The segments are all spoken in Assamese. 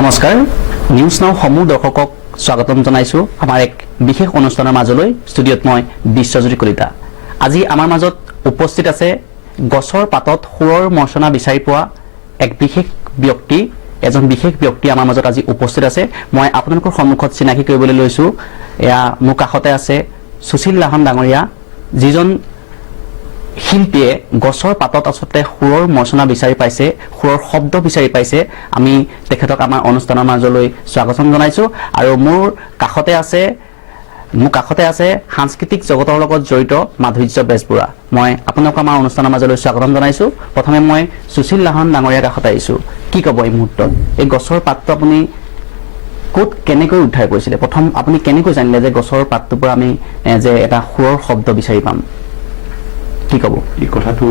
নমস্কাৰ নিউজ নাও সমূহ দৰ্শকক স্বাগতম জনাইছো আমাৰ এক বিশেষ অনুষ্ঠানৰ মাজলৈ ষ্টুডিঅত মই বিশ্বজ্যোতি কলিতা আজি আমাৰ মাজত উপস্থিত আছে গছৰ পাতত সুৰৰ মৰ্চনা বিচাৰি পোৱা এক বিশেষ ব্যক্তি এজন বিশেষ ব্যক্তি আমাৰ মাজত আজি উপস্থিত আছে মই আপোনালোকৰ সন্মুখত চিনাকি কৰিবলৈ লৈছো এয়া মোৰ কাষতে আছে সুশীল লাহন ডাঙৰীয়া যিজন শিল্পীয়ে গছৰ পাতত আসতে সুৰৰ মৰ্চনা বিচাৰি পাইছে সুৰৰ শব্দ বিচাৰি পাইছে আমি তেখেতক আমাৰ অনুষ্ঠানৰ মাজলৈ স্বাগতম জনাইছো আৰু মোৰ কাষতে আছে সাংস্কৃতিক জগতৰ লগত জড়িত মাধুৰ্য বেজবৰুৱা মই আপোনাক আমাৰ অনুষ্ঠানৰ মাজলৈ স্বাগতম জনাইছো প্ৰথমে মই সুশীল লাহন ডাঙৰীয়া কাষতে আহিছো কি ক'ব এই মুহূৰ্তত এই গছৰ পাতটো আপুনি কোত কেনেকৈ উদ্ধাৰ কৰিছিলে প্ৰথম আপুনি কেনেকৈ জানিলে যে গছৰ পাতটোৰ পৰা আমি যে এটা সুৰৰ শব্দ বিচাৰি পাম কি ক'ব এই কথাটো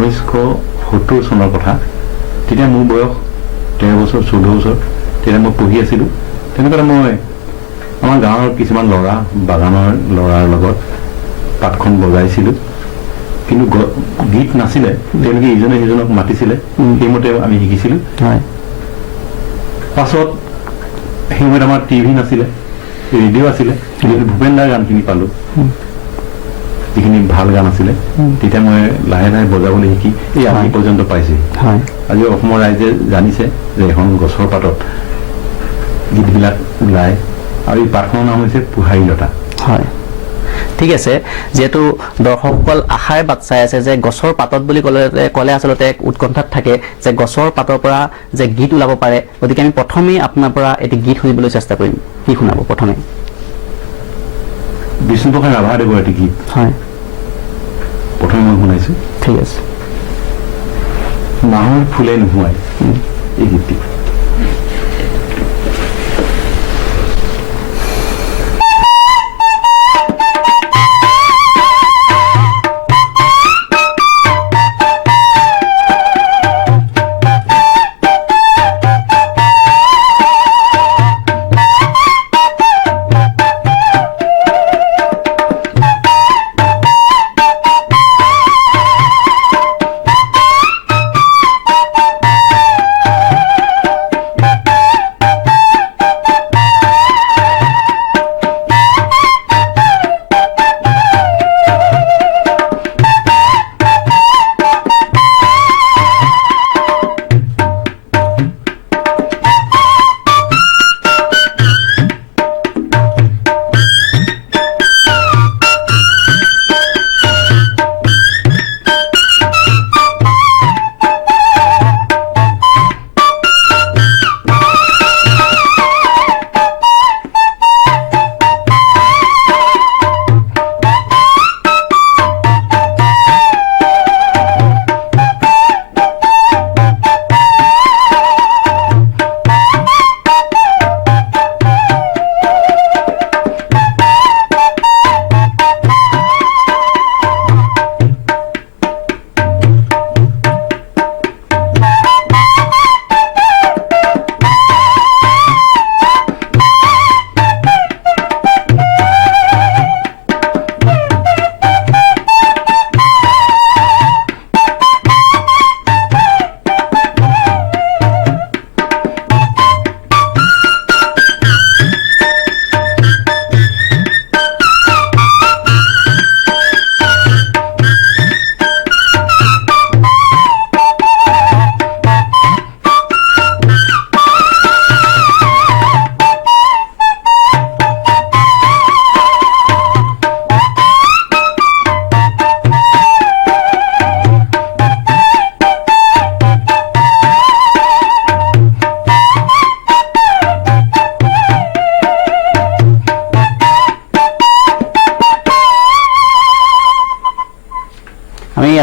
1970 চনৰ কথা তেতিয়া মোৰ বয়স 13 বছৰ 14 বছৰ তেতিয়া মই পঢ়ি আছিলোঁ তেনেকৈ মই আমাৰ গাঁৱৰ কিছুমান ল'ৰা বাগানৰ ল'ৰাৰ লগত পাতখন বজাইছিলোঁ কিন্তু গীত নাছিলে তেওঁলোকে ইজনে সিজনক মাতিছিলে সেইমতে আমি শিকিছিলোঁ পাছত সেইমতে আমাৰ টিভি নাছিলে ৰেডিঅ' আছিলে ভূপেন দাৰ গানখিনি পালোঁ যিখিনি ভাল গান আছিলে তেতিয়া মই লাহে লাহে বজাবলৈ শিকি এই আজি পৰ্যন্ত পাইছে আজি অসমৰ ৰাইজে জানিছে যে এখন গছৰ পাতত গীতবিলাক ওলায় আৰু এই পাতখনৰ নাম হৈছে পুহাৰী লতা হয় ঠিক আছে যেহেতু দৰ্শকসকল আশাৰে বাট চাই আছে যে গছৰ পাতত বুলি ক'লে আচলতে এক উৎকণ্ঠাত থাকে যে গছৰ পাতৰ পৰা যে গীত ওলাব পাৰে গতিকে আমি প্ৰথমেই আপোনাৰ পৰা এটি গীত শুনিবলৈ চেষ্টা কৰিম কি শুনাব প্ৰথমে বিষ্ণুপ্ৰসাদ ৰাভাদেৱৰ এটি গীত হয় প্ৰথমে মই শুনাইছোঁ ঠিক আছে নাহৰ ফুলে নোহোৱাই এই গীতটি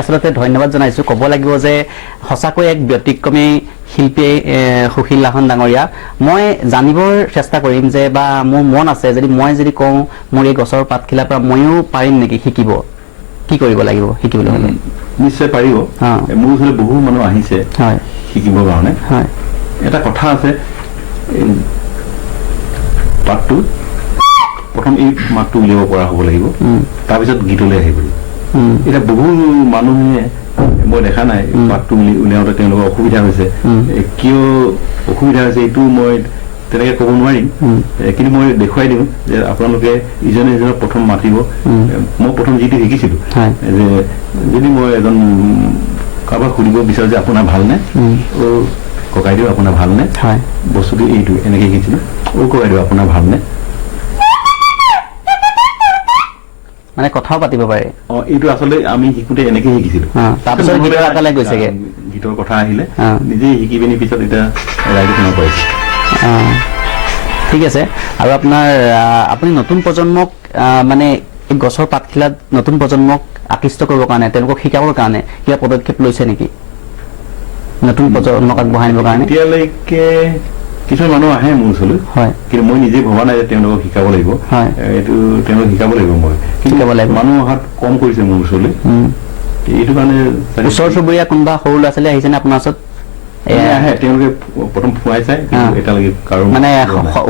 আসলতে ধন্যবাদ জানাইছো ক'ব লাগিব যে সঁচাকৈ এক ব্যতিক্ৰমী শিল্পী সুশীল লাহন ডাঙৰীয়া মই জানিবৰ চেষ্টা কৰিম যে বা মোৰ মন আছে যদি মই কওঁ মোৰ এই গছৰ পাতখিলাৰ পৰা ময়ো পাৰিম নেকি শিকিব কি কৰিব লাগিব শিকিবলৈ হ'লে নিশ্চয় পাৰিব মোৰ ওচৰলৈ বহু মানুহ আহিছে হয় শিকিবৰ কাৰণে হয় এটা কথা আছে পাতটো প্ৰথম এই মাতটো উলিয়াব পৰা হ'ব লাগিব তাৰপিছত গীতলৈ আহিব এটা বহু মানুহে মই দেখা নাই পাতটো উলিয়াওঁতে তেওঁলোকৰ অসুবিধা হৈছে কিয় অসুবিধা হৈছে এইটো মই তেনেকে ক'ব নোৱাৰিম কিন্তু মই দেখুৱাই দিওঁ যে আপোনালোকে ইজনে সিজনক প্ৰথম মাতিব মই প্ৰথম যিটো শিকিছিলোঁ যে যদি মই এজন কাৰোবাক সুধিব বিচাৰোঁ যে আপোনাৰ ভালনে ককাইদেউ আপোনাৰ ভালনে বস্তুটো এইটো এনেকে শিকিছিলোঁ ককাইদেউ আপোনাৰ ভালনে মানে কথাও পাতিব পাৰে এইটো আচলতে আমি শিকোঁতে এনেকে শিকিছিলোঁ তাৰপিছত গীতৰ আকালে গৈছেগে গীতৰ কথা আহিলে নিজেই শিকি পিনি পিছত এতিয়া ৰাইজে শুনা পাইছে ঠিক আছে আৰু আপোনাৰ আপুনি নতুন প্ৰজন্মক মানে এই গছৰ পাতখিলাত নতুন প্ৰজন্মক আকৃষ্ট কৰিবৰ কাৰণে তেওঁলোকক শিকাবৰ কাৰণে কিবা পদক্ষেপ লৈছে নেকি নতুন প্ৰজন্মক আগবঢ়াই নিবৰ কাৰণে এতিয়ালৈকে কিছুমান মানুহ আহে মোৰ ওচৰলৈ কিন্তু মই নিজে ভবা নাই যে তেওঁলোকক শিকাব লাগিব এইটো তেওঁলোকক শিকাব লাগিব মই শিকাব লাগিব মানুহ অহাত কম কৰিছে মোৰ ওচৰলৈ এইটো কাৰণে ওচৰ চুবুৰীয়া কোনোবা সৰু ল'ৰা ছোৱালী আহিছেনে আপোনাৰ ওচৰত আহে তেওঁলোকে প্ৰথম ফুৱাই চাই এতিয়ালৈকে কাৰো মানে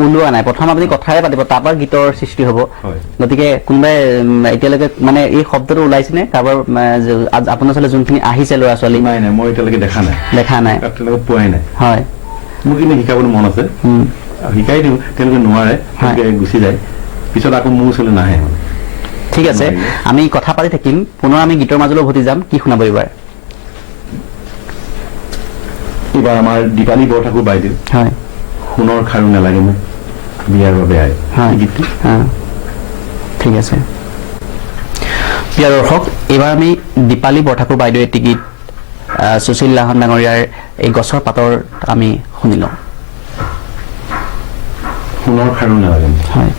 ওলোৱা নাই প্ৰথম আপুনি কথাই পাতিব তাৰপৰা গীতৰ সৃষ্টি হ'ব গতিকে কোনোবাই এতিয়ালৈকে মানে এই শব্দটো ওলাইছেনে কাৰোবাৰ আপোনাৰ ওচৰলৈ যোনখিনি আহিছে ল'ৰা ছোৱালী নাই নাই মই এতিয়ালৈকে দেখা নাই তেওঁলোকে পোৱাই নাই হয় মোৰ কিন্তু শিকাবলৈ মন আছে শিকাই দিওঁ তেওঁলোকে নোৱাৰে গুচি যায় পিছত আকৌ মোৰ ওচৰলৈ নাহে ঠিক আছে আমি কথা পাতি থাকিম পুনৰ আমি গীতৰ মাজলৈ উভতি যাম কি শুনাব এইবাৰ এইবাৰ আমাৰ দীপালী বৰঠাকুৰ বাইদেউ সোণৰ খাৰু নালাগে মোক বিয়াৰ বাবে আই গীতটো ঠিক আছে প্ৰিয় দৰ্শক এইবাৰ আমি দীপালী বৰঠাকুৰ বাইদেউ এটি গীত সুশীল লাহন ডাঙৰীয়াৰ এই গছৰ পাতৰ আমি শুনিলোঁ সোণৰ খাৰু নালাগে হয়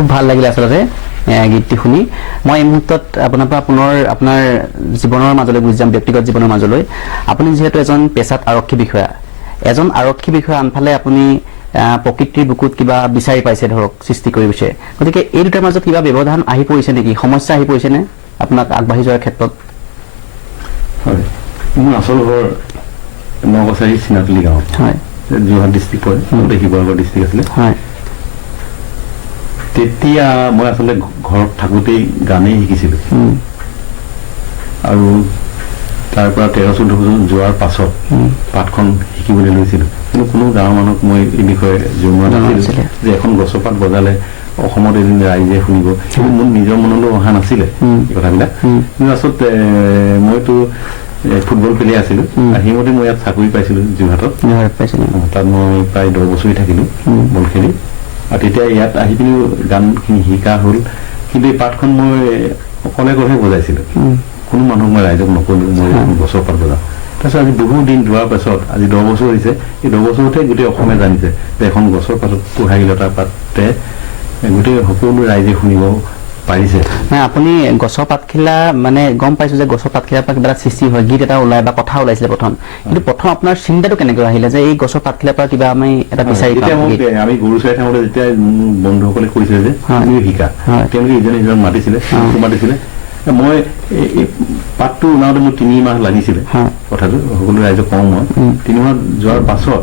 খুব ভাল লাগিলে আচলতে গীতটি শুনি মই এই মুহূৰ্তত আপোনাৰ পৰা পুনৰ আপোনাৰ জীৱনৰ মাজলৈ গুচি যাম ব্যক্তিগত জীৱনৰ মাজলৈ আপুনি যিহেতু এজন পেছাত আৰক্ষী বিষয়া এজন আৰক্ষী বিষয়া আনফালে আপুনি প্ৰকৃতিৰ বুকুত কিবা বিচাৰি পাইছে ধৰক সৃষ্টি কৰিছে গতিকে এই দুটাৰ মাজত কিবা ব্যৱধান আহি পৰিছে নেকি সমস্যা আহি পৰিছে নে আপোনাক আগবাঢ়ি যোৱাৰ ক্ষেত্ৰত হয় মোৰ আচল ঘৰ নগছাৰী চিনাতলি গাঁৱত হয় যোৰহাট ডিষ্ট্ৰিক্ট পৰে শিৱসাগৰ ডিষ্ট্ৰিক্ট আছিলে হয় তেতিয়া মই আচলতে ঘৰত থাকোঁতেই গানেই শিকিছিলোঁ আৰু তাৰ পৰা 13-14 বছৰ যোৱাৰ পাছত পাতখন শিকিবলৈ লৈছিলোঁ কিন্তু কোনো গাঁৱৰ মানুহক মই এই বিষয়ে জনোৱা নাছিলোঁ যে এখন গছৰ পাত বজালে অসমত এদিন ৰাইজে শুনিব কিন্তু মোৰ নিজৰ মনলৈ অহা নাছিলে এই কথাবিলাক কিন্তু আচলতে মইতো ফুটবল খেলি আছিলোঁ সেইমতে মই ইয়াত চাকৰি পাইছিলোঁ যোৰহাটত তাত মই প্ৰায় 10 বছৰেই থাকিলোঁ বল খেলি আৰু তেতিয়া ইয়াত আহি পিনিও গানখিনি শিকা হ'ল কিন্তু এই পাতখন মই অকলে অকলে বজাইছিলোঁ কোনো মানুহক মই ৰাইজক নক'লোঁ মই গছৰ পাত বজাওঁ তাৰপিছত আজি বহুত দিন যোৱাৰ পাছত আজি 10 বছৰ হৈছে এই 10 বছৰতে গোটেই অসমে জানিছে যে এখন গছৰ পাতত পুহাৰিলতাৰ পাতে গোটেই সকলো ৰাইজে শুনিব পাৰিছে মানে আপুনি গছৰ পাতখিলা মানে গম পাইছোঁ যে গছৰ পাতখিলাৰ পৰা কিবা এটা সৃষ্টি হয় গীত এটা ওলাই বা কথা ওলাইছিলে প্ৰথম কিন্তু প্ৰথম আপোনাৰ চিন্তাটো কেনেকৈ আহিলে যে এই গছৰ পাতখিলাৰ পৰা কিবা আমি এটা বিচাৰি আমি গৰু চাই থাকোঁতে যেতিয়া বন্ধুসকলে কৈছিলে যে তুমি শিকা তেওঁলোকে ইজনে সিজনক মাতিছিলে মই এই পাতটো ওলাওঁতে মোৰ 3 মাহ লাগিছিলে কথাটো সকলো ৰাইজক কওঁ মই 3 মাহ যোৱাৰ পাছত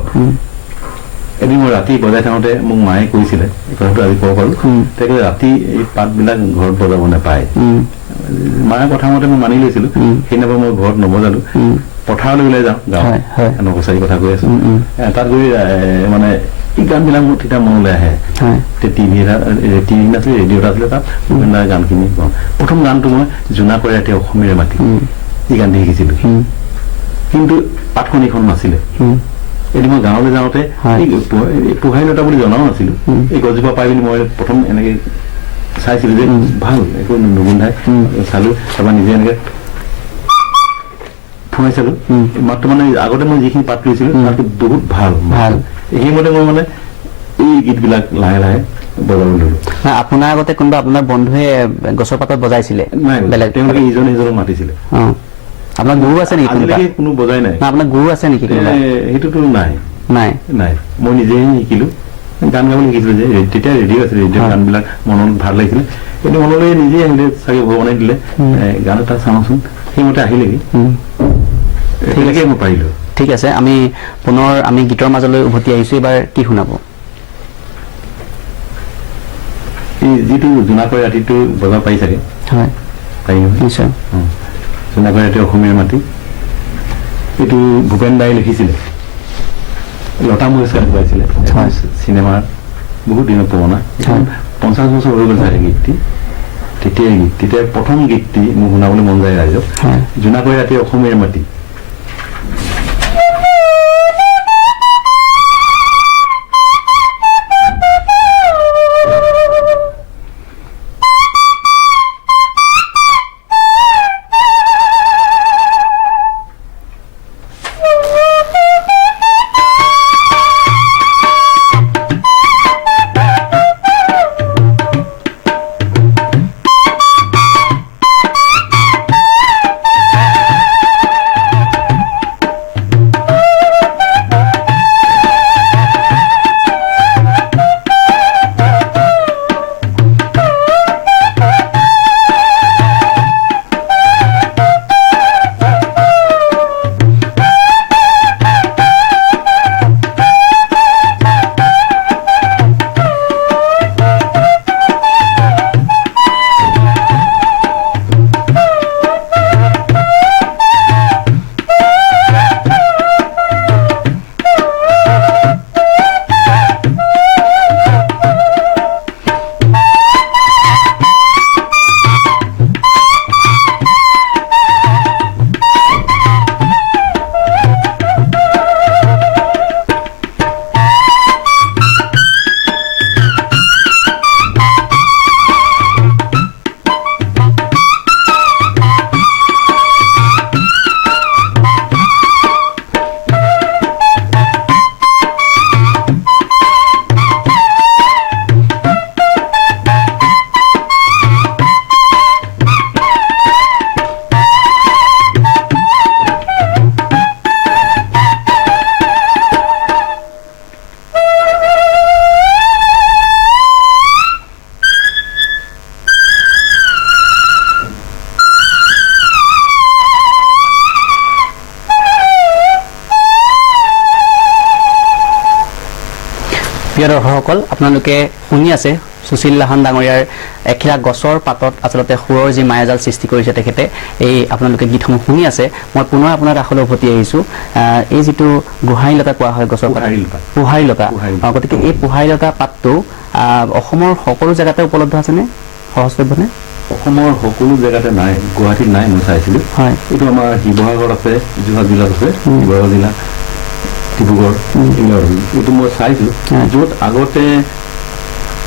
এদিন মই ৰাতি বজাই থাকোঁতে মোক মায়ে কৈছিলে এই কথাটো আজি ক'ব পাৰোঁ তেখেতে ৰাতি এই পাতবিলাক ঘৰত বজাব নাপায় মায়ে কথা মতে মই মানি লৈছিলোঁ সেইদিনাৰ মই ঘৰত নবজালোঁ পথাৰলৈ ওলাই যাওঁ গাঁৱত নকচাৰী কথা কৈ আছোঁ তাত গৈ মানে এই গানবিলাক মোৰ তেতিয়া মনলৈ আহে টিভি নাছিলে ৰেডিঅ' এটা আছিলে তাত গানখিনি গাওঁ প্ৰথম গানটো মই জোনা কৰে ৰাতি অসমীয়াৰে মাতি এই গানটো শিকিছিলোঁ কিন্তু পাতখনিখন নাছিলে এদিন মই গাঁৱলৈ যাওঁতে পুহাৰিলতা বুলি জনাও নাছিলোঁ এই গছজোপা পাই পিনি মই প্ৰথম এনেকৈ চাইছিলোঁ যে ভাল একো নুগোন্ধাই চালোঁ তাৰপৰা নিজে এনেকৈ ফুৱাই চালোঁ মাতটো মানে আগতে মই যিখিনি পাত লৈছিলোঁ তাতকৈ বহুত ভাল সেইমতে মই মানে এই গীতবিলাক লাহে লাহে বজাবলৈ ল'লোঁ আপোনাৰ আগতে কোনোবা আপোনাৰ বন্ধুৱে গছৰ পাতত বজাইছিলে বেলেগ তেওঁলোকে ইজনে সিজনক মাতিছিলে আপোনাৰ গুৰু আছে নেকি আজিলৈকে কোনো বজাই নাই আপোনাৰ গুৰু আছে নেকি সেইটোতো নাই নাই নাই মই নিজেই শিকিলোঁ গান গাবলৈ শিকিছিলোঁ যে তেতিয়া ৰেডিঅ' আছিলে ৰেডিঅ' গানবিলাক মনত ভাল লাগিছিলে কিন্তু মনলৈ নিজেই আহিলে চাগে ভগৱানে দিলে গান এটা চাওঁচোন সেইমতে আহিলেগৈ সেইবিলাকে মই পাৰিলোঁ ঠিক আছে আমি পুনৰ আমি গীতৰ মাজলৈ উভতি আহিছোঁ এইবাৰ কি শুনাব এই যিটো জোনাকৈ ৰাতিটো বজাব পাৰি চাগে হয় পাৰি নিশ্চয় জোনাকৈ ৰাতি অসমীয়াৰ মাটি এইটো ভূপেন দাই লিখিছিলে লতা মঙ্গেশকাৰ গাইছিলে চিনেমাৰ বহুত দিনৰ পুৰণা 50 বছৰ হৈ গ'ল চাগে গীতটি তেতিয়াই গীত তেতিয়া প্ৰথম গীতটি মোক শুনাবলৈ মন যায় ৰাইজক জোনাকৈ ৰাতি অসমীয়াৰ মাটি প্ৰিয় দৰ্শকসকল আপোনালোকে শুনি আছে সুশীল লাহন ডাঙৰীয়াৰ এখিলা গছৰ পাতত আচলতে সুৰৰ যি মায়াজাল সৃষ্টি কৰিছে তেখেতে এই আপোনালোকে গীতসমূহ শুনি আছে মই পুনৰ আপোনাৰ কাষলৈ উভতি আহিছোঁ এই যিটো গোহাঁই লতা কোৱা হয় গছৰ পোহাৰী লতা গতিকে এই পোহাৰী লতা পাতটো অসমৰ সকলো জেগাতে উপলব্ধ আছেনে সহজলভ্যনে অসমৰ সকলো জেগাতে নাই গুৱাহাটীত নাই মই চাইছিলোঁ হয় এইটো আমাৰ শিৱসাগৰত আছে যোৰহাট জিলাত আছে শিৱসাগৰ জিলা ডিব্ৰুগড় এইটো মই চাইছোঁ য'ত আগতে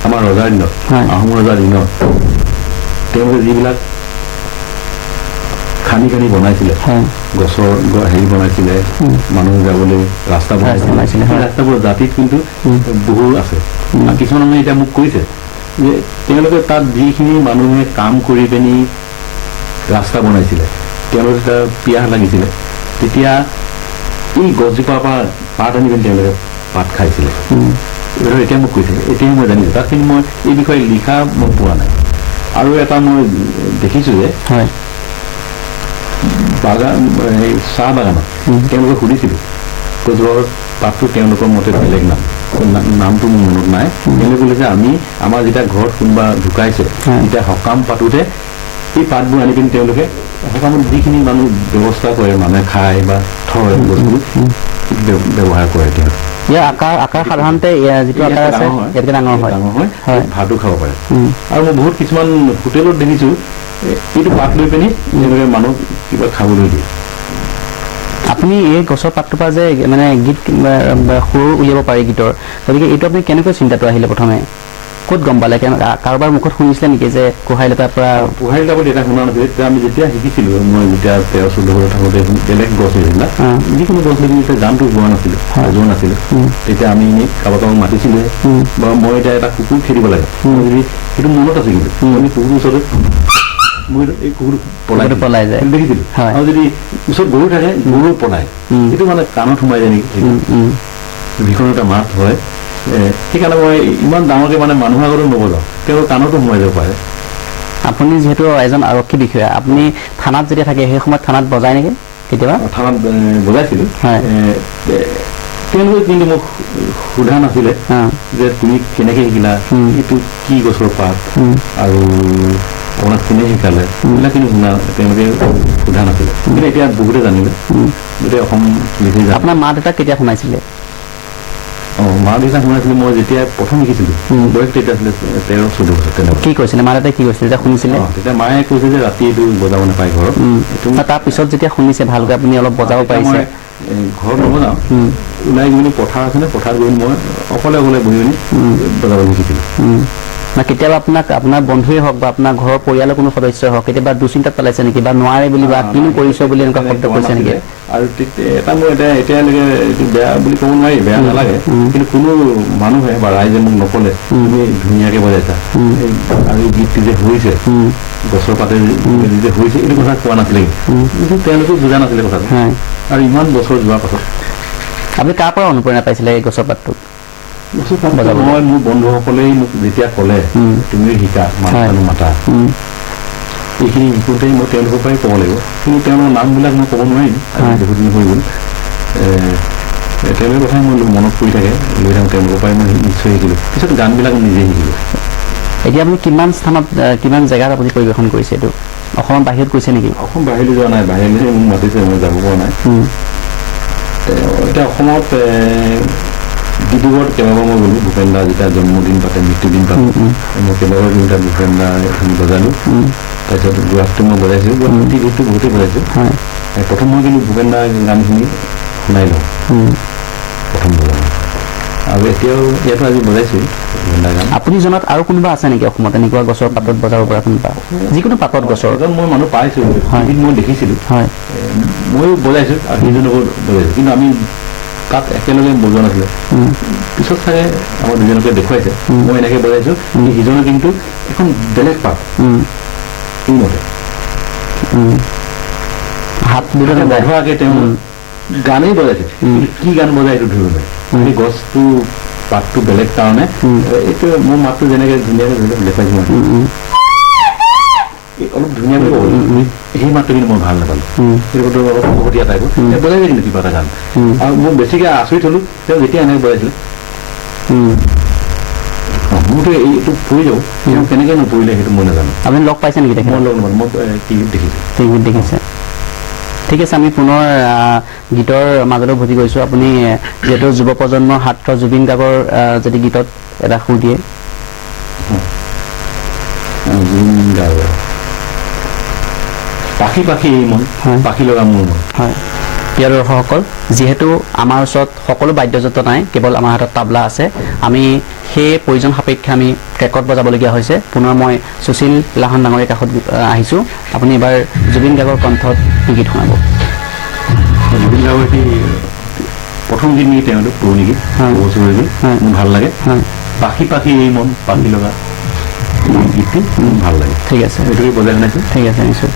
আমাৰ ৰজাৰ দিনত আহোম ৰজাৰ দিনত তেওঁলোকে যিবিলাক খানি খানি বনাইছিলে গছৰ হেৰি বনাইছিলে মানুহ যাবলৈ ৰাস্তা বনাইছিলে ৰাস্তাবোৰ জাতিত কিন্তু বহু আছে কিছুমান মানুহে এতিয়া মোক কৈছে যে তেওঁলোকে তাত যিখিনি মানুহে কাম কৰি পিনি ৰাস্তা বনাইছিলে তেওঁলোকে যেতিয়া পিয়াহ লাগিছিলে তেতিয়া এই গছজোপাৰ পৰা পাত আনি পিনি তেওঁলোকে পাত খাইছিলে এতিয়া মোক কৈছে এতিয়াই মই জানিছোঁ তাত কিন্তু মই এই বিষয়ে লিখা মই পোৱা নাই আৰু এটা মই দেখিছোঁ যে বাগান চাহ বাগানত তেওঁলোকে সুধিছিলোঁ গছৰ পাতটো তেওঁলোকৰ মতে বেলেগ নামটো মোৰ মনত নাই তেওঁলোকে ক'লে যে আমি আমাৰ যেতিয়া ঘৰত কোনোবা ঢুকাইছে তেতিয়া সকাম পাতোতে এই পাতবোৰ আনি পিনি তেওঁলোকে সকামত যিখিনি মানুহ ব্যৱস্থা কৰে মানুহে খায় বা থয় বস্তুবোৰ ব্যৱহাৰ কৰে তেওঁলোকে ইয়াৰ আকাৰ সাধাৰণতে যিটো আকাৰ আছে ইয়াতকৈ ডাঙৰ হয় ভাতো খাব পাৰে আৰু মই বহুত কিছুমান হোটেলত দেখিছোঁ এইটো পাত লৈ পিনি তেওঁলোকে মানুহ কিবা খাবলৈ দিয়ে আপুনি এই গছৰ পাতটোৰ পৰা যে মানে গীত সুৰ উলিয়াব পাৰে গীতৰ গতিকে এইটো আপুনি কেনেকৈ চিন্তাটো আহিলে প্ৰথমে ক'ত গম পালে কাৰোবাৰ মুখত শুনিছিলে নেকি যে পোহাৰী লতাৰ পৰা পোহাৰী লতা বুলি এটা শুনা নাছিলে তেতিয়া আমি যেতিয়া শিকিছিলোঁ মই যেতিয়া 13-14 বছৰ থাকোঁতে বেলেগ গছ হৈছিলে যিকোনো গছ লাগি যেতিয়া জানটো যোৱা নাছিলোঁ যোৱা নাছিলোঁ তেতিয়া আমি এনেই কাৰোবাক মাতিছিলোঁ বা মই এতিয়া এটা কুকুৰ খেদিব লাগে যদি সেইটো মনত আছে কিন্তু আমি কুকুৰৰ ওচৰতে মই এই কুকুৰ পলাই যায় দেখিছিলোঁ আৰু যদি ওচৰত গৰু থাকে গৰু পলাই সেইটো মানে কাণত সোমাই যায় নেকি ভীষণ এটা মাত হয় সেইকাৰণে মই ইমান ডাঙৰকৈ মানে মানুহৰ আগতো নবজাওঁ তেওঁৰ কাণতো সোমাই যাব পাৰে আপুনি যিহেতু এজন আৰক্ষী বিষয়া আপুনি থানাত যেতিয়া থাকে সেই সময়ত থানাত বজায় নেকি কেতিয়াবা থানাত বজাইছিলোঁ তেওঁলোকে কিন্তু মোক সোধা নাছিলে যে তুমি কেনেকৈ শিকিলা এইটো কি গছৰ পাত আৰু আপোনাক কোনে শিকালে এইবিলাক কিন্তু তেওঁলোকে সোধা নাছিলে কিন্তু এতিয়া বহুতে জানিলে গোটেই অসম আপোনাৰ মা দেউতাক কেতিয়া শুনাইছিলে মা দেউতা শুনাইছিলে মই যেতিয়া প্ৰথম শিকিছিলোঁ বয়স তেতিয়া আছিলে 13-14 বছৰ তেনেকুৱা কি কৈছিলে মা দেউতাই কি কৈছিলে যেতিয়া শুনিছিলে তেতিয়া মায়ে কৈছে যে ৰাতি এইটো বজাব নাপায় ঘৰত তাৰপিছত যেতিয়া শুনিছে ভালকৈ আপুনি অলপ বজাব পাৰিছে ঘৰত নবজাওঁ ওলাই গৈ পথাৰ আছিলে পথাৰত গৈ মই অকলে বহি পিনি বজাব শিকিছিলোঁ না কেতিয়াবা আপোনাৰ বন্ধুৱে হওক বা আপোনাৰ ঘৰৰ পৰিয়ালৰ কোনো সদস্যই হওক কেতিয়াবা দুশ্চিন্তাত পেলাইছে নেকি বা নোৱাৰে বুলি বা কিনো কৰিছ বুলি এনেকুৱা শব্দ কৈছে নেকি আৰু এটা মোৰ এতিয়ালৈকে এইটো বেয়া বুলি ক'ব নোৱাৰি বেয়া নালাগে কিন্তু কোনো মানুহে বা ৰাইজে মোক নক'লে তুমি ধুনীয়াকৈ বজাইছা আৰু গীতটো যে হৈছে গছৰ পাতে যে হৈছে এইটো কথা কোৱা নাছিলে তেওঁলোকেও বুজা নাছিলে কথাটো আৰু ইমান বছৰ যোৱাৰ পাছত আপুনি কাৰ পৰা অনুপ্ৰেৰণা পাইছিলে এই গছৰ পাতটোত মই মোৰ বন্ধুসকলেই মোক যেতিয়া ক'লে তুমি শিকা মানুহ মাতা এইখিনি শিকোঁতেই মই তেওঁলোকৰ পৰাই ক'ব লাগিব কিন্তু তেওঁলোকৰ নামবিলাক মই ক'ব নোৱাৰিম বহুত দিন হৈ গ'ল তেওঁলোকৰ কথাই মই মনত পৰি থাকে লৈ থাকোঁ তেওঁলোকৰ পৰাই মই নিশ্চয় শিকিলোঁ পিছত গানবিলাক নিজে শিকিলোঁ এতিয়া আপুনি কিমান স্থানত কিমান জেগাত আপুনি পৰিৱেশন কৰিছে এইটো অসমৰ বাহিৰত কৈছে নেকি অসম বাহিৰলৈ যোৱা নাই বাহিৰলৈ মোক মাতিছে মই যাব পৰা নাই এতিয়া অসমত ডিব্ৰুগড়ত কেইবাবাৰ মই গ'লোঁ ভূপেন দা যেতিয়া জন্মদিন পাতে মৃত্যুদিন পাতে মই কেইবাবাৰ গ'লোঁ তাত ভূপেন দা এখন বজালোঁ তাৰপিছত গুৱাহাটীটো মই বজাইছোঁ গুৱাহাটী গীতটো বহুতেই বজাইছোঁ প্ৰথম মই কিন্তু ভূপেন দাৰ গানখিনি শুনাই লওঁ প্ৰথম বজাওঁ আৰু এতিয়াও ইয়াতো আজি বজাইছোঁ ভূপেন দাৰ গান আপুনি জনাত আৰু কোনোবা আছে নেকি অসমত এনেকুৱা গছৰ পাতত বজাব পৰা কোনোবা যিকোনো পাতত গছৰ এজন মই মানুহ পাইছোঁ মই দেখিছিলোঁ ময়ো বজাইছোঁ আৰু সেইজনকো বজাইছোঁ কিন্তু আমি তাত একেলগে বজোৱা নাছিলে পিছত চাগে আমাৰ দুজনকে দেখুৱাইছে মই এনেকৈ বজাইছোঁ সিজনে কিন্তু এখন বেলেগ পাত সেইমতে হাত নধৰাকৈ তেওঁ গানেই বজাইছে কি গান বজাই এইটো ধৰিব নোৱাৰে সেই গছটো পাতটো বেলেগ কাৰণে এইটো মোৰ মাতটো যেনেকৈ ধুনীয়াকৈ দেখুৱাইছোঁ মই অলপ ধুনীয়াকৈ ক'ব সেই মাতটো কিন্তু মই ভাল নাপালোঁ সেইটো অলপ সহতীয়া টাইপৰ বজাইছে কিন্তু কিবা এটা গান আৰু মই বেছিকৈ আচৰিত হ'লোঁ তেওঁ যেতিয়া এনেকৈ বজাইছিলে মুঠতে এইটো পৰি যাব কিন্তু কেনেকৈ নপৰিলে সেইটো মই নাজানো আপুনি লগ পাইছে নেকি তেখেতক মই লগ নাপালোঁ মই টিভিত দেখিছোঁ টিভিত দেখিছে ঠিক আছে আমি পুনৰ গীতৰ মাজলৈ উভতি গৈছোঁ আপুনি যিহেতু যুৱ প্ৰজন্মৰ হাত্ৰ জুবিন গাৰ্গৰ যদি গীতত এটা সুৰ দিয়ে জুবিন গাৰ্গৰ পাখি পাখি এই মন পাখি লগা মোৰ মন হয় প্ৰিয় দৰ্শকসকল যিহেতু আমাৰ ওচৰত সকলো বাদ্যযন্ত্ৰ নাই কেৱল আমাৰ হাতত তাবলা আছে আমি সেই প্ৰয়োজন সাপেক্ষে আমি ট্ৰেকত বজাবলগীয়া হৈছে পুনৰ মই সুশীল লাহন ডাঙৰীৰ কাষত আহিছোঁ আপুনি এবাৰ জুবিন গাৰ্গৰ কণ্ঠত কি গীত শুনাব জুবিন গাৰ্গৰ এটি প্ৰথম গীত নেকি তেওঁলোক পুৰণি গীত বছৰৰ গীত মোৰ ভাল লাগে পাখি পাখি এই মন পাখি লগা গীতটো ভাল লাগে ঠিক আছে এইটোকে বজাই শুনাইছোঁ ঠিক আছে নিশ্চয়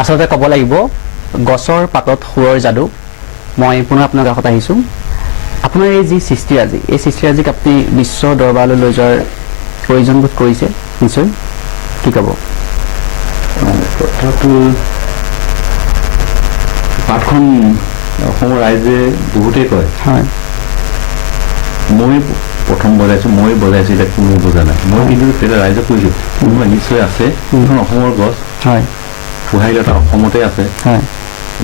আচলতে ক'ব লাগিব গছৰ পাতত সুৰৰ যাদু মই পুনৰ আপোনাৰ কাষত আহিছোঁ আপোনাৰ এই যি সৃষ্টিৰাজি এই সৃষ্টিৰাজিক আপুনি বিশ্ব দৰবাৰলৈ লৈ যোৱাৰ প্ৰয়োজন বোধ কৰিছে নিশ্চয় কি ক'ব কথাটো পাতখন অসমৰ ৰাইজে বহুতেই কয় হয় মই প্ৰথম বজাইছোঁ মই বজাইছোঁ এতিয়া কোনো বুজা নাই মই কিন্তু তেতিয়া ৰাইজক কৈছোঁ কোনোবা নিশ্চয় আছে এখন অসমৰ গছ হয় পোহাইলতা অসমতে আছে হয়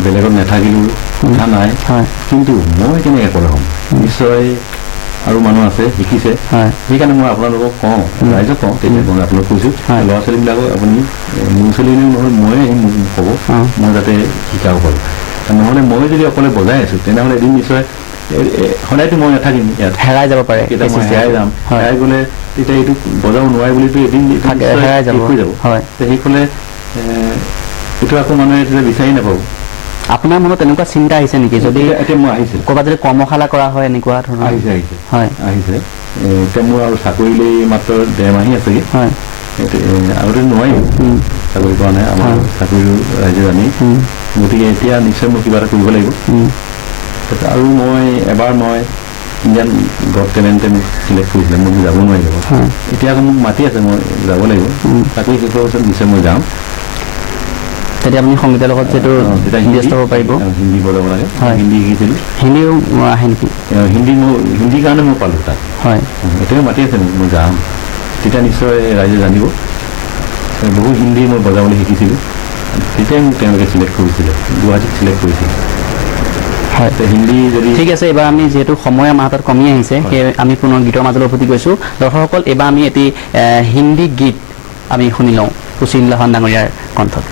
বেলেগত নাথাকিলেও কথা নাই হয় কিন্তু মই কেনেকৈ ক'লে হ'ম নিশ্চয় আৰু মানুহ আছে শিকিছে সেইকাৰণে মই আপোনালোকক কওঁ ৰাইজক কওঁ তেতিয়া মই আপোনালোক কৈছোঁ ল'ৰা ছোৱালীবিলাকক আপুনি মোৰ ছোৱালী নহয় ময়ে আহিম মোক ক'ব মই যাতে শিকাব পাৰোঁ নহ'লে মই যদি অকলে বজাই আছোঁ তেনেহ'লে এদিন নিশ্চয় সদায়তো মই নাথাকিম ইয়াত হেৰাই যাব পাৰে কেতিয়া মই হেৰাই যাম হেৰাই গ'লে তেতিয়া এইটো বজাব নোৱাৰে বুলিতো এদিন হেৰাই যাব হয় সেইফালে এইটো আকৌ মানুহে তেতিয়া বিচাৰি নাপাব আপোনাৰ মনত এনেকুৱা চিন্তা আহিছে নেকি যদি এতিয়া মই আহিছে ক'ৰবাত যদি কৰ্মশালা কৰা হয় এনেকুৱা ধৰণৰ আহিছে হয় আহিছে এতিয়া মোৰ আৰু চাকৰিলৈ মাত্ৰ 1.5 মাহ আছেগৈ হয় আগতে নোৱাৰিম চাকৰি কৰা নাই আমাৰ চাকৰি ৰাইজে জানি গতিকে এতিয়া নিশ্চয় মই কিবা এটা কৰিব লাগিব আৰু মই এবাৰ ইণ্ডিয়ান গড টেলেণ্টে মোক চিলেক্ট কৰিছিলে মোক যাব নোৱাৰিব এতিয়া আকৌ মোক মাতি আছে মই যাব লাগিব চাকৰি শেষ হোৱাৰ পিছত নিশ্চয় মই যাম তেতিয়া আপুনি সংগীতৰ লগত যিহেতু ব্যস্ত হ'ব পাৰিব হিন্দী বজাব লাগে হিন্দী শিকিছিলোঁ হিন্দীও আহে নেকি হিন্দীৰ কাৰণে মই পালোঁ তাত হয় এতিয়াও মাতি আছে মোক মই যাম তেতিয়া নিশ্চয় ৰাইজে জানিব বহু হিন্দী মই বজাবলৈ শিকিছিলোঁ তেতিয়াই মোক তেওঁলোকে চিলেক্ট কৰিছিলে গুৱাহাটীত চিলেক্ট কৰিছিলে হয় হিন্দী যদি ঠিক আছে এইবাৰ আমি যিহেতু সময় আমাৰ হাতত কমি আহিছে সেয়ে আমি পুনৰ গীতৰ মাজলৈ উভতি গৈছোঁ দৰ্শকসকল এইবাৰ আমি এটি হিন্দী গীত আমি শুনি লওঁ সুশীল লাহন ডাঙৰীয়াৰ কণ্ঠত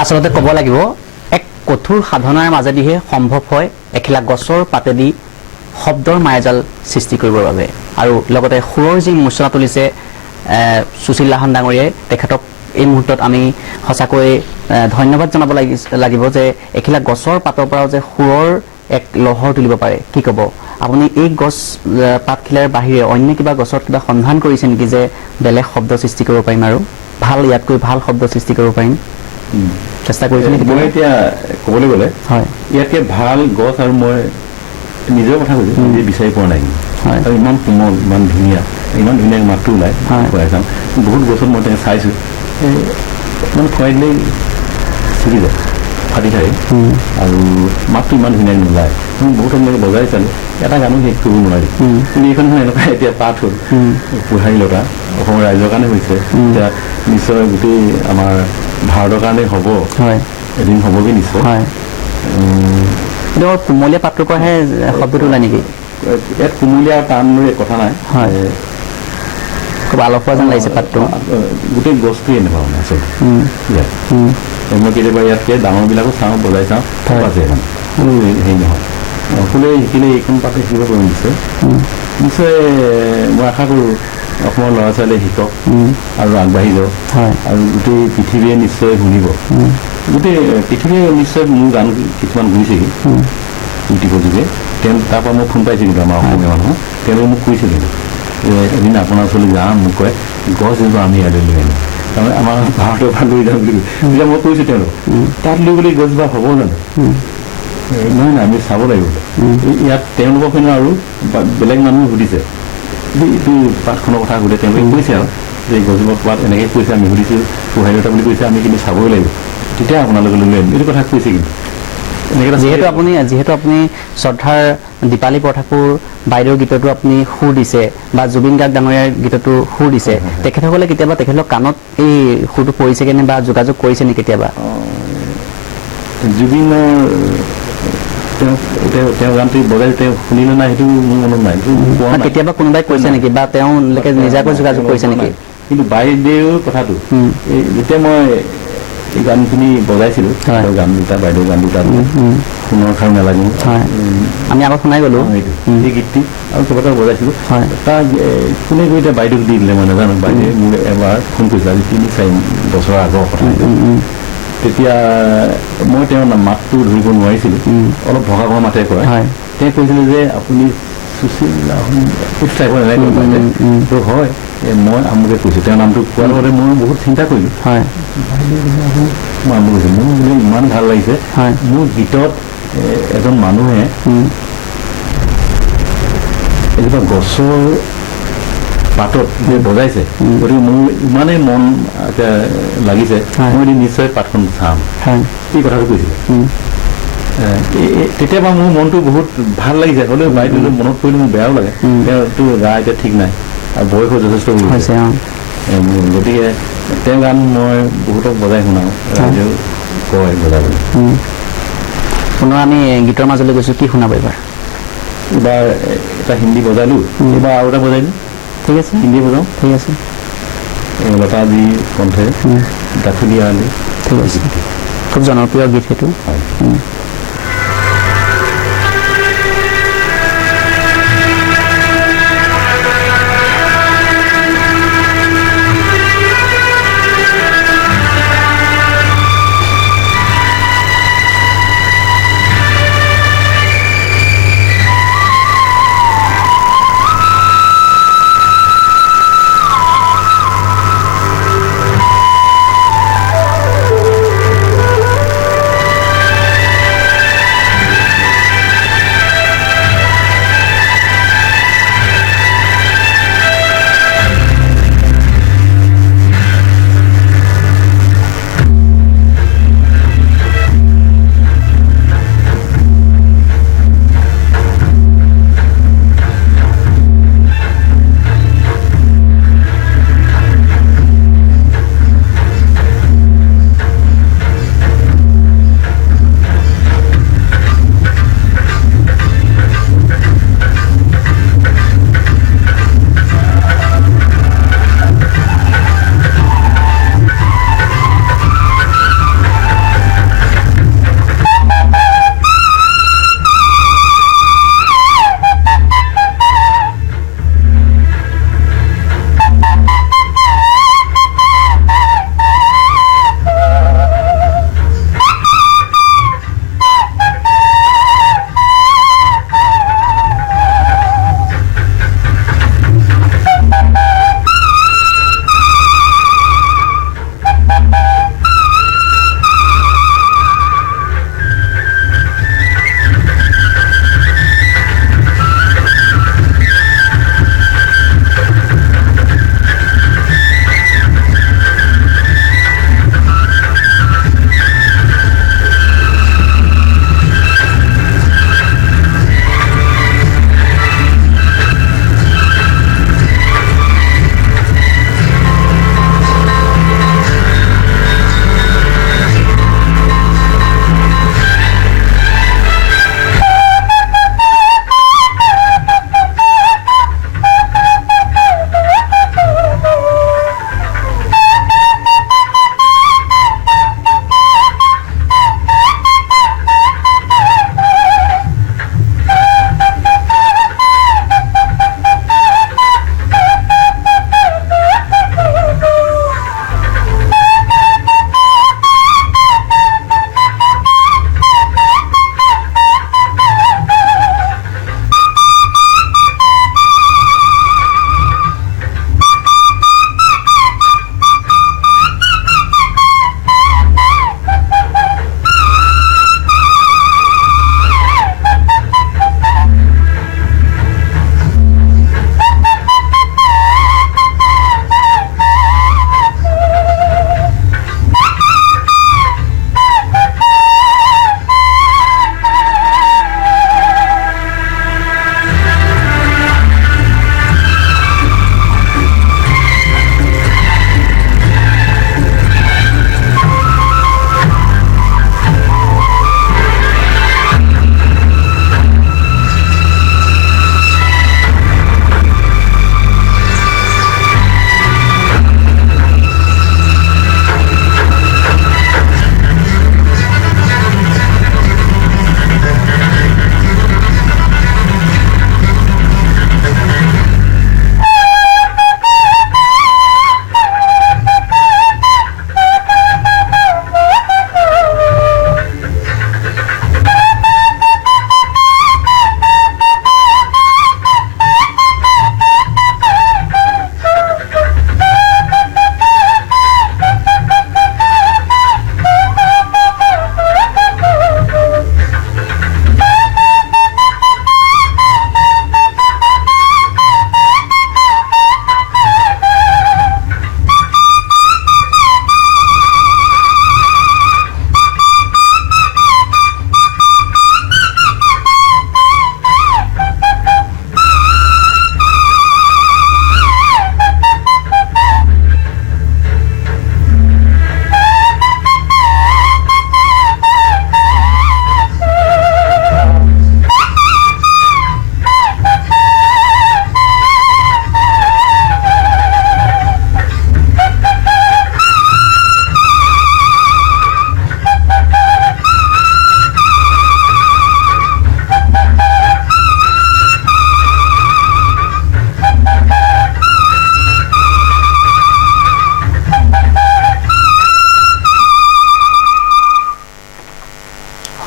আচলতে ক'ব লাগিব এক কঠোৰ সাধনাৰ মাজেদিহে সম্ভৱ হয় এখিলা গছৰ পাতেদি শব্দৰ মায়াজাল সৃষ্টি কৰিবৰ বাবে আৰু লগতে সুৰৰ যি মূৰ্ছনা তুলিছে সুশীল লাহন ডাঙৰীয়াই তেখেতক এই মুহূৰ্তত আমি সঁচাকৈ ধন্যবাদ জনাব লাগিব যে এখিলা গছৰ পাতৰ পৰাও যে সুৰৰ এক লহৰ তুলিব পাৰে কি ক'ব আপুনি এই গছ পাতখিলাৰ বাহিৰে অন্য কিবা গছত কিবা সন্ধান কৰিছে নেকি যে বেলেগ শব্দ সৃষ্টি কৰিব পাৰিম আৰু ভাল ইয়াতকৈ ভাল শব্দ সৃষ্টি কৰিব পাৰিম চেষ্টা কৰিছে নেকি মই এতিয়া ক'বলৈ গ'লে হয় ইয়াতকৈ ভাল গছ আৰু মই নিজৰ কথা কৈছোঁ নিজে বিচাৰি পোৱা নাই হয় আৰু ইমান কোমল ইমান ধুনীয়া মাতটো ওলায় খুৱাই চাওঁ বহুত গছত মই তেনেকৈ চাইছোঁ মানে খুৱাই দিলেই ছিগি যায় ফাটি থাকে আৰু মাতটো ইমান ধুনীয়াকৈ নোলায় মই বহুত সময়লৈকে বজাই চালোঁ এটা গানো শেষ কৰিব নোৱাৰি কিন্তু এইখন এনেকুৱা এতিয়া পাঠ হ'ল পুহাৰী লতা অসমৰ ৰাইজৰ কাৰণে হৈছে এতিয়া নিশ্চয় গোটেই আমাৰ ভাৰতৰ কাৰণে হ'ব এদিন হ'বগৈ নিশ্চয় কিন্তু কুমলীয়া পাতটোৰ পৰাহে শব্দটো ওলাই নেকি ইয়াত কুমলীয়া টান কথা নাই খুব আলসুৱা যেন লাগিছে পাতটো গোটেই গছটোৱে এনেকুৱা মানে আচলতে মই কেতিয়াবা ইয়াতকৈ ডাঙৰবিলাকো চাওঁ বজাই চাওঁ আছে মানে হেৰি নহয় সকলোৱে শিকিলে এইখন পাতে শিকিব পাৰিম নিশ্চয় মই আশা কৰোঁ অসমৰ ল'ৰা ছোৱালীয়ে শিকক আৰু আগবাঢ়ি যাওক আৰু গোটেই পৃথিৱীয়ে নিশ্চয় শুনিব গোটেই পৃথিৱীয়ে নিশ্চয় মোৰ গান কিছুমান ঘূৰিছেগৈ ইউটিউবৰ যোগে তাৰ পৰা মই ফোন পাইছোঁ কিন্তু আমাৰ অসমীয়া মানুহ তেওঁলোকে মোক কৈছিল কিন্তু এদিন আপোনাৰ ওচৰলৈ যাম মোক কয় গছ এজোপা আমি ইয়ালৈ লৈ আনিম তাৰমানে আমাৰ ভাৰতৰ পৰা লৈ যাম বুলি তেতিয়া মই কৈছোঁ তেওঁলোক তাত লৈ গ'লে গছজোপা হ'ব জানো নহয় নাই আমি চাব লাগিব ইয়াত তেওঁলোকক কিন্তু আৰু বেলেগ মানুহ সুধিছে এইটো পাঠখনৰ কথা সুধে তেওঁলোকে কৈছে আৰু যে গছজোপা পাত এনেকৈ কৈছে আমি সুধিছোঁ পুহাৰীতা বুলি কৈছে আমি কিন্তু চাবই লাগিব তেতিয়া আপোনালোকে লৈ আহিম এইটো কথা কৈছে কিন্তু যিহেতু আপুনি শ্ৰদ্ধাৰ দীপালী বৰঠাকুৰ বাইদেউৰ গীততো আপুনি সুৰ দিছে বা জুবিন গাৰ্গ ডাঙৰীয়াৰ গীততো সুৰ দিছে তেখেতসকলে কেতিয়াবা তেখেতলোকৰ কাণত এই সুৰটো পৰিছেগৈ নে বা যোগাযোগ কৰিছে নেকি কেতিয়াবা জুবিনৰ তেওঁ গানটো বজাই তেওঁ শুনিলে নাই সেইটো মোৰ মনত নাই কেতিয়াবা কোনোবাই কৈছে নেকি বা তেওঁলোকে নিজাকৈ যোগাযোগ কৰিছে নেকি কিন্তু বাইদেউৰ কথাটো যেতিয়া মই এই গানখিনি বজাইছিলোঁ গান দুটা বাইদেউ গান দুটা সোণৰ খাৰু নালাগিব আমি আগত শুনাই গ'লোঁ এই গীতটি আৰু কেইবাটাও বজাইছিলোঁ তাৰ কোনে গৈ এতিয়া বাইদেউক দি দিলে মই নাজানো বাইদেৱে মোক এবাৰ ফোন কৰিছিল আজি 3-4 বছৰৰ আগৰ কথা তেতিয়া মই তেওঁৰ মাতটো ধৰিব নোৱাৰিছিলোঁ অলপ ভগা ভগা মাতে কয় তেওঁ কৈছিলে যে আপুনি সুশীল লাহন টাইপৰ এনেকৈ কৈছে তো হয় মই আমুকে কৈছোঁ তেওঁৰ নামটো কোৱাৰ লগতে মই বহুত চিন্তা কৰিলোঁ মই আমুক কৈছোঁ মোৰ মানে ইমান ভাল লাগিছে মোৰ গীতত এজন মানুহে এজোপা গছৰ পাতত যে বজাইছে গতিকে মোৰ ইমানেই মন লাগিছে মই এদিন নিশ্চয় পাতখন চাম এই কথাটো কৈছিলে তেতিয়াবা মোৰ মনটো বহুত ভাল লাগিছে হ'লেও বাইদেউ মনত পৰিলে মোৰ বেয়াও লাগে তেওঁতো গা এতিয়া ঠিক নাই আৰু বয়সো যথেষ্ট হৈছে গতিকে তেওঁ গান মই বহুতক বজাই শুনাওঁ ৰাইজেও কয় বজাবলৈ পুনৰ আমি গীতৰ মাজলৈ গৈছোঁ কি শুনাব এইবাৰ এটা হিন্দী বজালোঁ এইবাৰ আৰু এটা বজাই দিওঁ ঠিক আছে হিন্দী বজাওঁ ঠিক আছে লতাজী কণ্ঠে দাখুলীয়া আলি ঠিক আছে খুব জনপ্ৰিয় গীত সেইটো হয়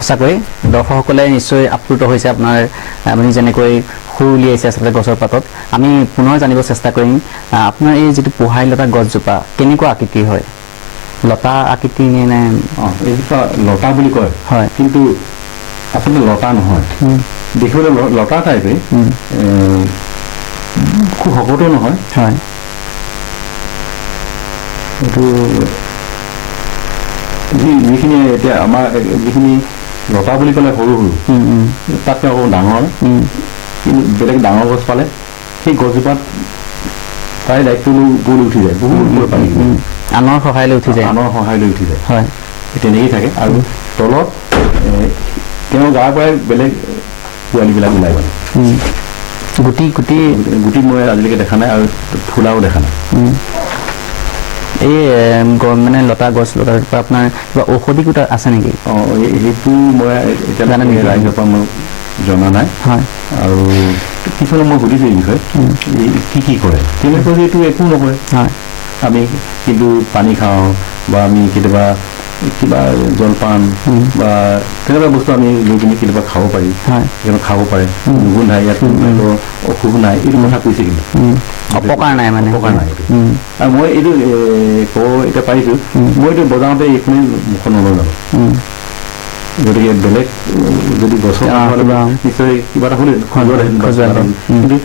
সঁচাকৈ দৰ্শকসকলে নিশ্চয় আপ্লুত হৈছে আপোনাৰ আপুনি যেনেকৈ সুৰ উলিয়াইছে আচলতে গছৰ পাতত আমি পুনৰ জানিব চেষ্টা কৰিম আপোনাৰ এই যিটো পোহাই লতা গছজোপা কেনেকুৱা আকৃতিৰ হয় লতা আকৃতি নে এইজোপা লতা বুলি কয় হয় কিন্তু আচলতে লতা নহয় দেখিবলৈ লতা টাইপে খুব শকতো নহয় হয় এইটো যিখিনি এতিয়া আমাৰ যিখিনি লতা বুলি ক'লে সৰু সৰু তাতকৈ আকৌ ডাঙৰ কিন্তু বেলেগ ডাঙৰ গছ পালে সেই গছজোপাত তাই দায়িত্ব লৈ উঠি যায় বহুত পানী আনৰ সহায় লৈ উঠি যায় হয় তেনেকেই থাকে আৰু তলত তেওঁৰ গাৰ পৰাই বেলেগ পোৱালিবিলাক ওলাই গ'ল গুটি মই আজিলৈকে দেখা নাই আৰু ফুলাও দেখা নাই এই মানে লতা গছ লতাৰ পৰা আপোনাৰ কিবা ঔষধি গোটা আছে নেকি সেইটো মই এতিয়ালৈকে ৰাইজৰ পৰা মই জনা নাই হয় আৰু কিছুমানে মই সুধিছোঁ এই বিষয়ে কি কৰে তেনেকৈ এইটো একো নকৰে হয় আমি কিন্তু পানী খাওঁ বা আমি কেতিয়াবা কিবা জলপান বা তেনেকুৱা বস্তু আমি লৈ কিনে কেতিয়াবা খাব পাৰি খাব পাৰে নুগোন্ধাই ইয়াত অসুখ নাই এইটো কথা কৈছে কিন্তু অপকাৰ নাই মানে অপকাৰ নাই আৰু মই এইটো ক'ব এতিয়া পাৰিছোঁ মই এইটো বজাওঁতে এইখনেই মুখত নলগাওঁ গতিকে বেলেগ যদি গছৰ নিশ্চয় কিবা এটা হ'লে কিন্তু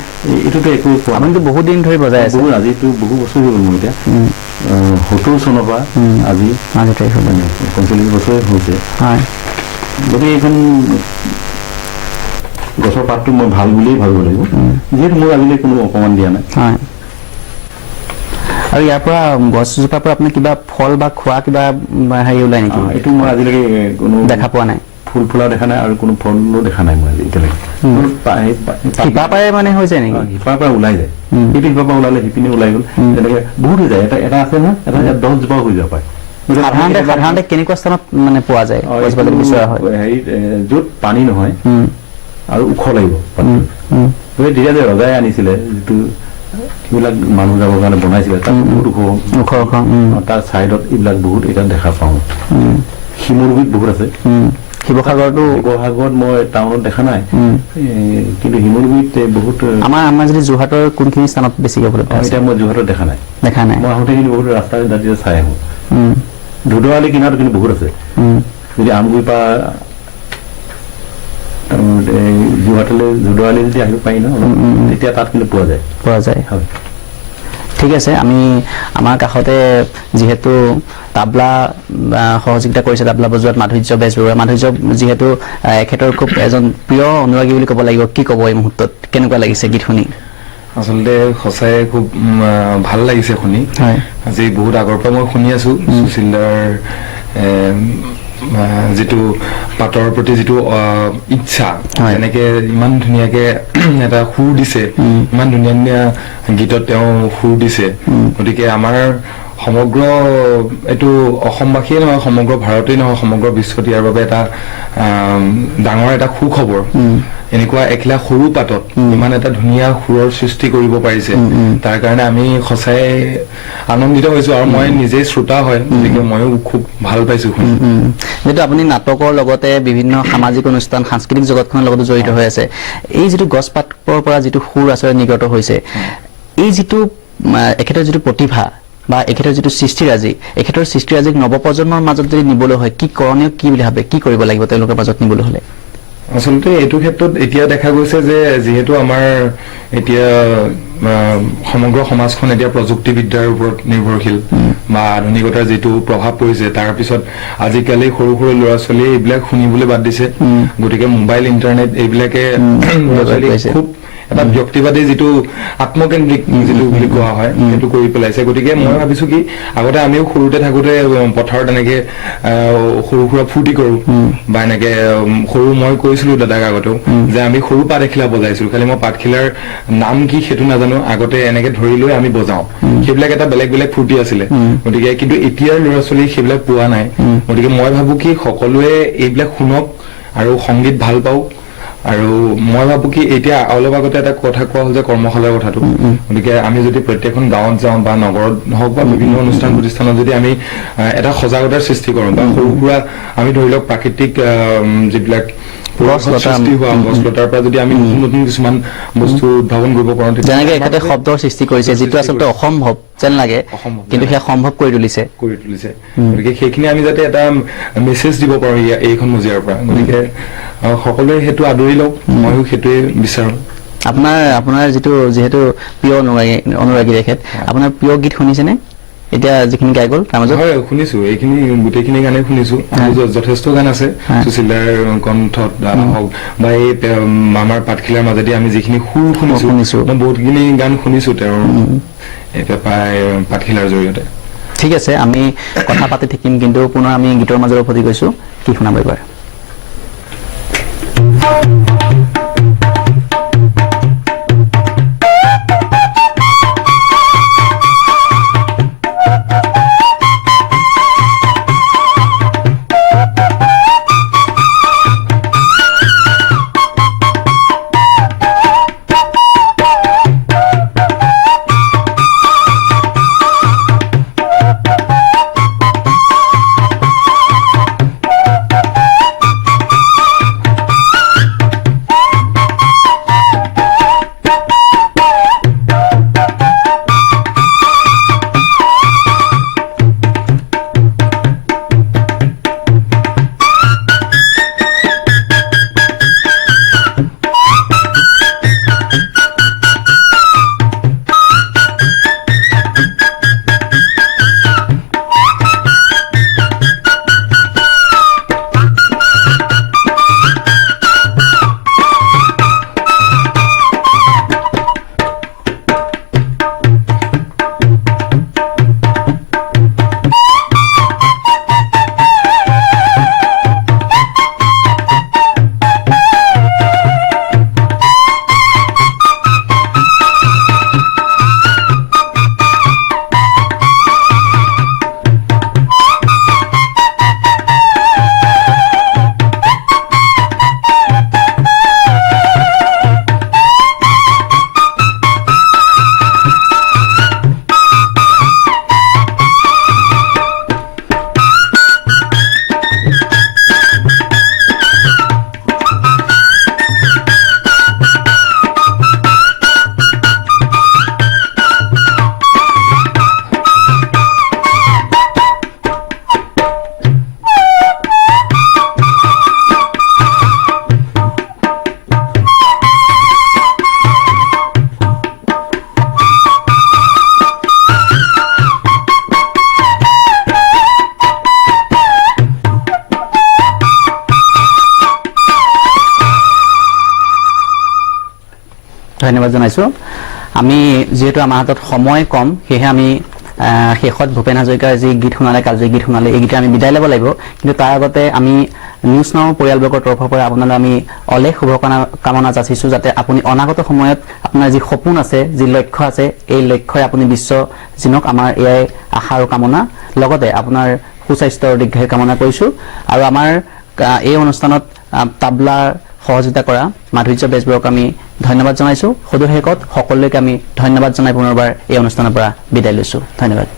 এইটোতো একো আপুনিতো বহুত দিন ধৰি বজাই আছে আজিতো বহু বছৰ হৈ গ'ল মোৰ এতিয়া 70 চনৰ পৰা আজি 45 বছৰ হৈছে গতিকে এইখন গছৰ পাতটো মই ভাল বুলিয়েই ভাবিব লাগিব যিহেতু মোৰ আজিলৈ কোনো অপমান দিয়া নাই আৰু ইয়াৰ পৰা গছজোপাৰ পৰা আপোনাৰ কিবা ফল বা খোৱা কিবা হেৰি ওলাই নেকি এইটো মই আজিলৈকে কোনো দেখা পোৱা নাই ফুল ফুলা দেখা নাই আৰু কোনো ফলো দেখা নাই মই এতিয়ালৈকে শিপা পাই মানে হৈ যায় নেকি শিপাৰ পৰা ওলাই যায় সেইটো শিপাৰ পৰা ওলালে সিপিনে ওলাই গ'ল তেনেকে বহুত হৈ যায় এটা আছে নহয় এটা 10 জোপা হৈ যাব পাৰে সাধাৰণতে কেনেকুৱা স্থানত মানে পোৱা যায় বিচৰা হয় হেৰি য'ত পানী নহয় আৰু ওখ লাগিব তেতিয়া যে ৰজাই আনিছিলে যিটো এইবিলাক মানুহ যাবৰ কাৰণে বনাইছিলে তাত বহুত ওখ তাৰ চাইডত এইবিলাক বহুত এতিয়া দেখা পাওঁ শিমলুগুৰিত বহুত আছে শিৱসাগৰত মই টাউনত দেখা নাই কিন্তু শিমলুগুৰিত বহুত আমাৰ যদি যোৰহাটৰ কোনখিনি স্থানত বেছিকৈ উপলব্ধ এতিয়া মই যোৰহাটত দেখা নাই মই আহোঁতে কিন্তু বহুত ৰাস্তা দাঁতিতে চাই আহোঁ ধুদৰালি কিনাৰত কিন্তু বহুত আছে যদি আমগুৰিৰ পৰা যোৰহাটলৈ ধুদৰালি যদি আহিব পাৰি ন তেতিয়া তাত কিন্তু পোৱা যায় হয় ঠিক আছে আমি আমাৰ কাষতে যিহেতু তাবলা সহযোগিতা কৰিছে তাবলা বজোৱাত মাধুৰ্য বেজবৰুৱা মাধুৰ্য যিহেতু এখেতৰ খুব এজন প্ৰিয় অনুৰাগী বুলি ক'ব লাগিব কি ক'ব এই মুহূৰ্তত কেনেকুৱা লাগিছে গীত শুনি আচলতে সঁচাই খুব ভাল লাগিছে শুনি আজি বহুত আগৰ পৰা মই শুনি আছো সুশীলদাৰ যিটো পাতৰ প্ৰতি যিটো ইচ্ছা এনেকে ইমান ধুনীয়াকে এটা সুৰ দিছে ইমান ধুনীয়া ধুনীয়া গীতত তেওঁ সুৰ দিছে গতিকে আমাৰ সমগ্ৰ এইটো অসমবাসীয়ে নহয় সমগ্ৰ ভাৰতেই নহয় সমগ্ৰ বিশ্বত ইয়াৰ বাবে এটা ডাঙৰ এটা সুখবৰ এনেকুৱা একলা সৰু পাতত ইমান এটা ধুনীয়া সুৰৰ সৃষ্টি কৰিব পাৰিছে তাৰ কাৰণে আমি সঁচাই আনন্দিত হৈছো আৰু মই নিজে শ্ৰোতা হয় গতিকে ময়ো খুব ভাল পাইছো যেহেতু আপুনি নাটকৰ লগতে বিভিন্ন সামাজিক অনুষ্ঠান সাংস্কৃতিক জগতখনৰ লগতো জড়িত হৈ আছে এই যিটো গছপাতৰ পৰা যিটো সুৰ আচলতে নিৰ্গত হৈছে এই যিটো এখেতৰ যিটো প্ৰতিভা বা এখেতৰ যিটো সৃষ্টিৰাজি এখেতৰ সৃষ্টিৰাজিক নৱপ্ৰজন্মৰ মাজত যদি নিবলৈ হয় কি কৰণীয় কি বুলি ভাবে কি কৰিব লাগিব তেওঁলোকৰ মাজত নিবলৈ হলে আচলতে এইটো ক্ষেত্ৰত এতিয়া দেখা গৈছে যে যিহেতু আমাৰ এতিয়া সমগ্ৰ সমাজখন এতিয়া প্ৰযুক্তিবিদ্যাৰ ওপৰত নিৰ্ভৰশীল বা আধুনিকতাৰ যিটো প্ৰভাৱ পৰিছে তাৰ পিছত আজিকালি সৰু সৰু ল'ৰা ছোৱালীয়ে এইবিলাক শুনিবলৈ বাদ দিছে গতিকে মোবাইল ইণ্টাৰনেট এইবিলাকে ল'ৰা ছোৱালী খুব এটা ব্যক্তিবাদী যিটো আত্মকেন্দ্ৰিক যিটো বুলি কোৱা হয় সেইটো কৰি পেলাইছে গতিকে মই ভাবিছো কি আগতে আমিও সৰুতে থাকোতে পথাৰত এনেকে সৰু সুৰা ফূৰ্তি কৰো বা এনেকে সৰু মই কৈছিলো দাদাক আগতেও যে আমি সৰু পাতখিলা বজাইছিলো খালি মই পাতখিলাৰ নাম কি সেইটো নাজানো আগতে এনেকে ধৰি লৈ আমি বজাও সেইবিলাক এটা বেলেগ বেলেগ ফূৰ্তি আছিলে গতিকে কিন্তু এতিয়াৰ ল'ৰা ছোৱালী সেইবিলাক পোৱা নাই গতিকে মই ভাবো কি সকলোৱে এইবিলাক শুনক আৰু সংগীত ভাল পাওক আৰু মই ভাবো কি এতিয়া অলপ আগতে এটা কথা কোৱা হ'ল যে কৰ্মশালাৰ কথাটো গতিকে আমি যদি প্ৰত্যেকখন গাঁৱত যাওঁ বা নগৰত হওক বা বিভিন্ন অনুষ্ঠান প্ৰতিষ্ঠানত যদি আমি এটা সজাগতাৰ সৃষ্টি কৰোঁ বা সৰু সুৰা আমি ধৰি লওক প্ৰাকৃতিক যিবিলাক সৃষ্টি হোৱা গছলতাৰ পৰা যদি আমি নতুন নতুন কিছুমান বস্তু উদ্ভাৱন কৰিব পাৰোঁ যেনেকে এখেতে শব্দৰ সৃষ্টি কৰিছে যিটো আচলতে অসম্ভৱ যেন লাগে কিন্তু সেয়া সম্ভৱ কৰি তুলিছে গতিকে সেইখিনি আমি যাতে এটা মেছেজ দিব পাৰোঁ এইখন মজিয়াৰ পৰা গতিকে সকলোৱে সেইটো আদৰি লওক ময়ো সেইটোৱে বিচাৰোঁ আপোনাৰ যিহেতু প্ৰিয় অনুৰাগী তেখেত আপোনাৰ প্ৰিয় গীত শুনিছেনে এতিয়া যিখিনি গাই গ'ল তাৰ মাজত হয় শুনিছো এইখিনি গোটেইখিনি গানেই শুনিছো আৰু যথেষ্ট গান আছে সুশীলাৰ কণ্ঠত হওক বা এই আমাৰ পাতখিলাৰ মাজেদি আমি যিখিনি সুৰ শুনিছো বহুতখিনি গান শুনিছো তেওঁৰ পাতখিলাৰ জৰিয়তে ঠিক আছে আমি কথা পাতি থাকিম কিন্তু পুনৰ আমি গীতৰ মাজলৈ উভতি গৈছো কি শুনাব এইবাৰ ধন্যবাদ জানাইছো আমি যেহেতু আমাৰ হাতত সময় কম সেয়ে আমি শেষত ভূপেন হাজৰিকাৰ যি গীত শুনালে কালজয়ী গীত শুনালে এই গীতে আমি বিদায় ল'ব লাগিব কিন্তু তাৰ আগতে আমি নিউজ নাও পৰিয়ালবৰ্গৰ তৰফৰ পৰা আপোনালৈ আমি অলেখ শুভকামনা যাচিছো যাতে আপুনি অনাগত সময়ত আপোনাৰ যি সপোন আছে যি লক্ষ্য আছে এই লক্ষ্যই আপুনি বিশ্ব জিনক আমাৰ এয়াই আশা আৰু কামনা লগতে আপোনাৰ সুস্বাস্থ্যৰ দীৰ্ঘায়ু কামনা কৰিছো আৰু আমাৰ এই অনুষ্ঠানত তাবলাৰ সহযোগিতা কৰা মাধুৰ্য বেজবৰুৱাক আমি ধন্যবাদ জনাইছো সদুশেষত সকলোকে আমি ধন্যবাদ জনাই পুনৰবাৰ এই অনুষ্ঠানৰ পৰা বিদায় লৈছো ধন্যবাদ